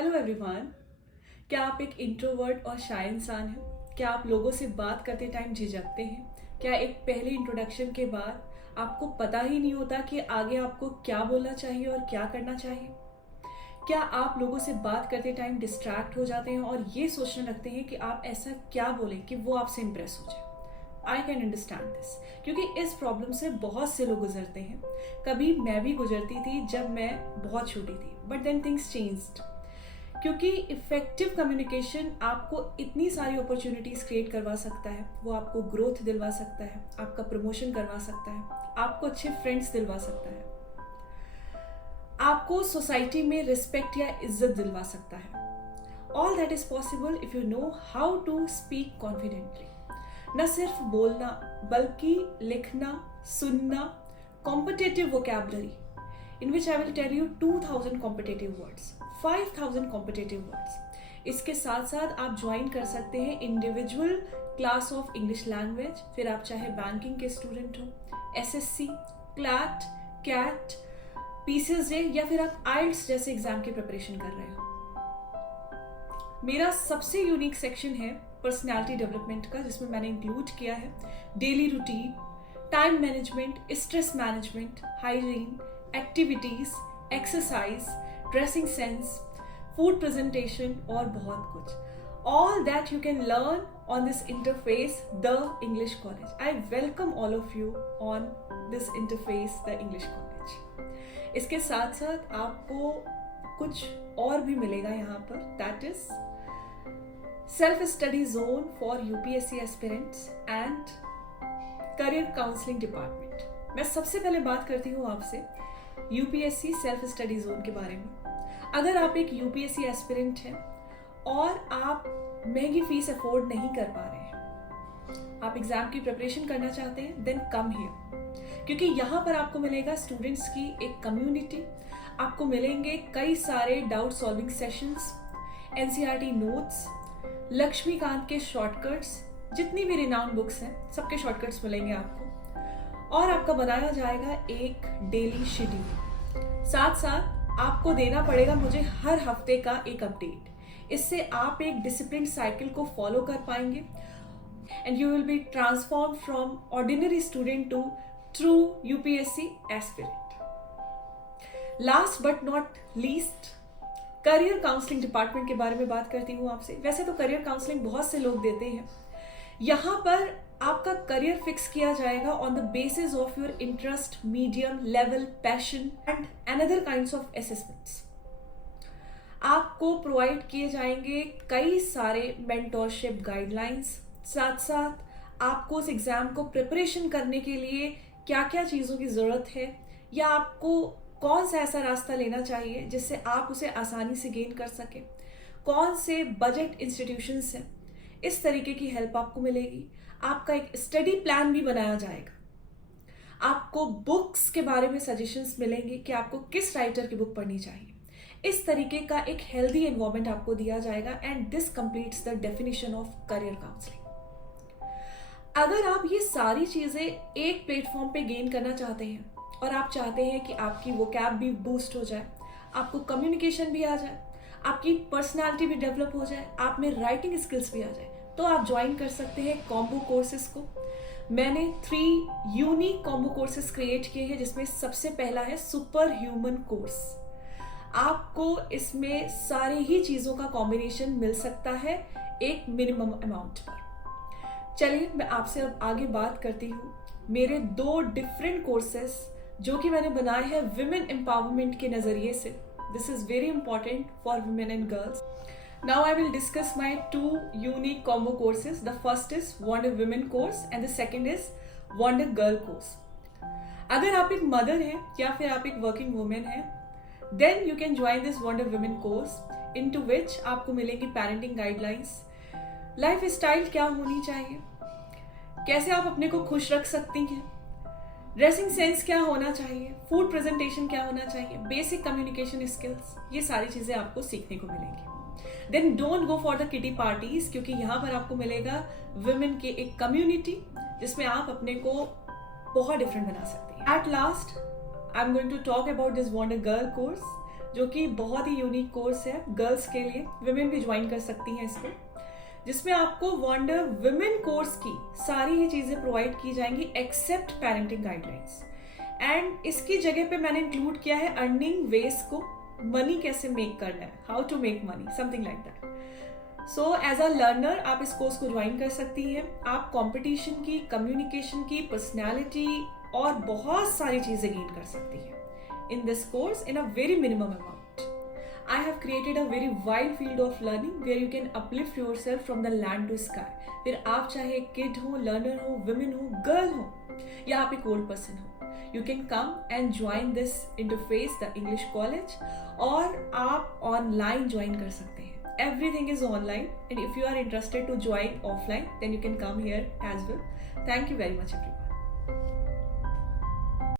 Hello everyone. क्या आप एक इंट्रोवर्ट और शाय इंसान हैं? क्या आप लोगों से बात करते टाइम झिझकते हैं? क्या एक पहले इंट्रोडक्शन के बाद आपको पता ही नहीं होता कि आगे आपको क्या बोलना चाहिए और क्या करना चाहिए? क्या आप लोगों से बात करते टाइम डिस्ट्रैक्ट हो जाते हैं और ये सोचने लगते हैं कि आप ऐसा क्या बोलें कि वो आपसे इम्प्रेस हो जाए? आई कैन अंडरस्टैंड दिस, क्योंकि इस प्रॉब्लम से बहुत से लोग गुजरते हैं। कभी मैं भी गुजरती थी जब मैं बहुत छोटी थी, बट देन थिंग्स चेंज्ड। क्योंकि इफेक्टिव कम्युनिकेशन आपको इतनी सारी अपॉर्चुनिटीज क्रिएट करवा सकता है। वो आपको ग्रोथ दिलवा सकता है, आपका प्रमोशन करवा सकता है, आपको अच्छे फ्रेंड्स दिलवा सकता है, आपको सोसाइटी में रिस्पेक्ट या इज्जत दिलवा सकता है। All that is possible if you know how to speak confidently. न सिर्फ बोलना बल्कि लिखना, सुनना, competitive vocabulary in which I will tell you 2000 competitive words, 5000 competitive words. इसके साथ साथ आप ज्वाइन कर सकते हैं individual class of English language. फिर आप चाहे बैंकिंग के स्टूडेंट हो, एसएससी, क्लैट, कैट, पीसीएसजे या फिर आप आइल्स जैसे एग्जाम की प्रिपरेशन कर रहे हो। मेरा सबसे यूनिक सेक्शन है पर्सनालिटी डेवलपमेंट का, जिसमें मैंने इंक्लूड किया है daily routine, time management, stress management, hygiene, activities, exercise, dressing sense, food presentation और बहुत कुछ। All that you can learn on this interface the English college. I welcome all of you on this interface the English college. इसके साथ साथ आपको कुछ और भी मिलेगा यहाँ पर, that is self study zone for UPSC aspirants and career counselling department. मैं सबसे पहले बात करती हूँ आपसे यूपीएससी सेल्फ स्टडी जोन के बारे में। अगर आप एक यूपीएससी एस्पिरेंट हैं और आप महंगी फीस अफोर्ड नहीं कर पा रहे हैं, आप एग्जाम की प्रिपरेशन करना चाहते हैं, देन कम हियर, क्योंकि यहाँ पर आपको मिलेगा स्टूडेंट्स की एक कम्युनिटी, आपको मिलेंगे कई सारे doubt solving sessions, NCERT notes, Laxmikanth के शॉर्टकट्स, जितनी भी रिनाउंड बुक्स हैं सबके शॉर्टकट्स मिलेंगे आपको, और आपका बनाया जाएगा एक डेली शेड्यूल। साथ साथ आपको देना पड़ेगा मुझे हर हफ्ते का एक अपडेट। इससे आप एक डिसिप्लिन साइकिल को फॉलो कर पाएंगे and you will be transform from ordinary student to true UPSC aspirant. Last but not least, career counselling department के बारे में बात करती हूँ आपसे। वैसे तो करियर काउंसलिंग बहुत से लोग देते हैं। यहाँ पर आपका करियर फिक्स किया जाएगा on the basis of your interest, medium, level, passion and another kinds of assessments. आपको प्रोवाइड किए जाएंगे कई सारे मेंटोरशिप गाइडलाइंस। साथ साथ आपको उस एग्जाम को प्रिपरेशन करने के लिए क्या क्या चीज़ों की ज़रूरत है, या आपको कौन सा ऐसा रास्ता लेना चाहिए जिससे आप उसे आसानी से गेन कर सकें, कौन से बजट इंस्टीट्यूशंस हैं, इस तरीके की हेल्प आपको मिलेगी। आपका एक स्टडी प्लान भी बनाया जाएगा। आपको बुक्स के बारे में सजेशंस मिलेंगे कि आपको किस राइटर की बुक पढ़नी चाहिए। इस तरीके का एक हेल्दी एनवायरनमेंट आपको दिया जाएगा and this completes the definition of career counselling. अगर आप ये सारी चीजें एक प्लेटफॉर्म पे गेन करना चाहते हैं और आप चाहते हैं कि आपकी वोकैब भी बूस्ट हो जाए, आपको कम्युनिकेशन भी आ जाए, आपकी पर्सनालिटी भी डेवलप हो जाए, आप में राइटिंग स्किल्स भी आ जाए, तो आप ज्वाइन कर सकते हैं कॉम्बो कोर्सेज को। मैंने 3 यूनिक कॉम्बो कोर्सेज क्रिएट किए हैं, जिसमें सबसे पहला है सुपर ह्यूमन कोर्स। आपको इसमें सारी ही चीज़ों का कॉम्बिनेशन मिल सकता है एक मिनिमम अमाउंट पर। चलिए मैं आपसे अब आगे बात करती हूँ मेरे 2 डिफरेंट कोर्सेज जो कि मैंने बनाए हैं विमेन एम्पावरमेंट के नज़रिए से। This is very important for women and girls. Now I will discuss my 2 unique combo courses. The first is Wonder Women course and the second is Wonder Girl course. अगर आप एक mother हैं या फिर आप एक वर्किंग वुमेन हैं, then you can join this Wonder Women course, into which आपको मिलेंगी पेरेंटिंग गाइडलाइंस, लाइफ स्टाइल क्या होनी चाहिए, कैसे आप अपने को खुश रख सकती हैं, ड्रेसिंग सेंस क्या होना चाहिए, फूड प्रेजेंटेशन क्या होना चाहिए, बेसिक कम्युनिकेशन स्किल्स, ये सारी चीज़ें आपको सीखने को मिलेंगी। Then don't go for the kitty parties, क्योंकि यहाँ पर आपको मिलेगा विमेन की एक कम्युनिटी जिसमें आप अपने को बहुत डिफरेंट बना सकते हैं। At last I am going to talk about this wonder girl course. जो कि बहुत ही यूनिक कोर्स है गर्ल्स के लिए, विमेन भी ज्वाइन कर सकती हैं इसको, जिसमें आपको वंडर विमेन कोर्स की सारी ही चीज़ें प्रोवाइड की जाएंगी एक्सेप्ट पेरेंटिंग गाइडलाइंस। एंड इसकी जगह पे मैंने इंक्लूड किया है अर्निंग वेज को, मनी कैसे मेक करना है, how to make money, something like that. So as a learner आप इस कोर्स को ज्वाइन कर सकती हैं। आप कंपटीशन की, कम्युनिकेशन की, पर्सनैलिटी और बहुत सारी चीज़ें गेन कर सकती हैं in this course in a very minimum amount. I have created a very wide field of learning where you can uplift yourself from the land to sky. फिर आप चाहे किड हो, लर्नर हो, विमेन हो, girl हो या आप एक ओल्ड पर्सन हो, you can come and join this interface, the English college, और आप ऑनलाइन ज्वाइन कर सकते हैं। Everything is online, and if you are interested to join offline, then you can come here as well. Thank you very much everyone.